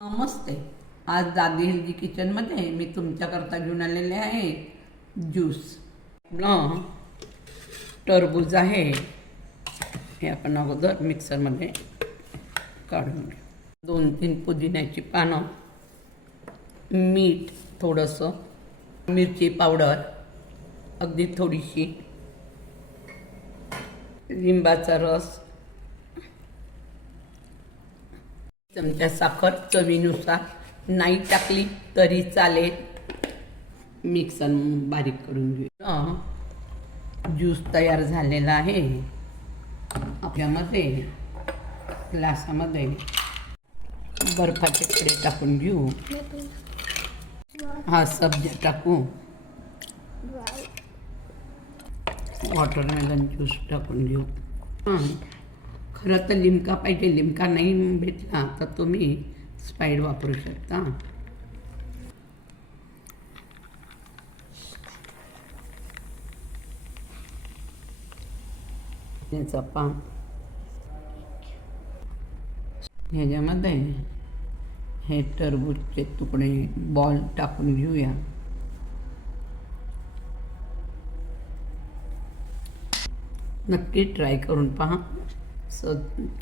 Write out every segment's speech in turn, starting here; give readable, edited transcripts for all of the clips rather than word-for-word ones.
नमस्ते. आज दादी हेल्दी किचनमध्ये मी तुमच्याकरता घेऊन आलेले आहे ज्यूस. आपलं टरबूज आहे, हे आपण अगोदर मिक्सरमध्ये काढून घेऊ. 2-3 पुदिन्याची पानं, मीठ थोडंसं, मिरची पावडर अगदी थोडीशी, लिंबाचा रस, चमचा साखर चवीनुसार, नाही टाकली तरी चालेल. मिक्सर बारीक करून घेऊ. ज्यूस तयार झालेला आहे. आपल्यामध्ये ग्लासामध्ये बर्फाचे कडे टाकून घेऊ. हा सब्जा टाकू. वॉटरमेलन ज्यूस टाकून घेऊ. खरं तर लिमका पाहिजे, लिमका नाही भेटला तर तुम्ही स्प्राइट वापरू शकता. याचा पान ह्याच्यामध्ये हे टरबूजचे तुकडे बॉल टाकून घेऊया. नक्की ट्राय करून पहा,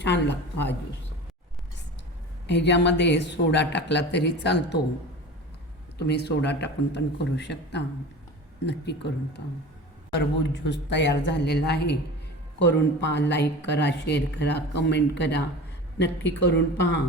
छान लागतो हा ज्यूस. ह्याच्यामध्ये सोडा टाकला तरी चालतो, तुम्ही सोडा टाकून पण करू शकता. नक्की करून पहा. टरबूज ज्यूस तयार झालेला आहे. करून पहा. लाईक करा, शेअर करा, कमेंट करा. नक्की करून पहा.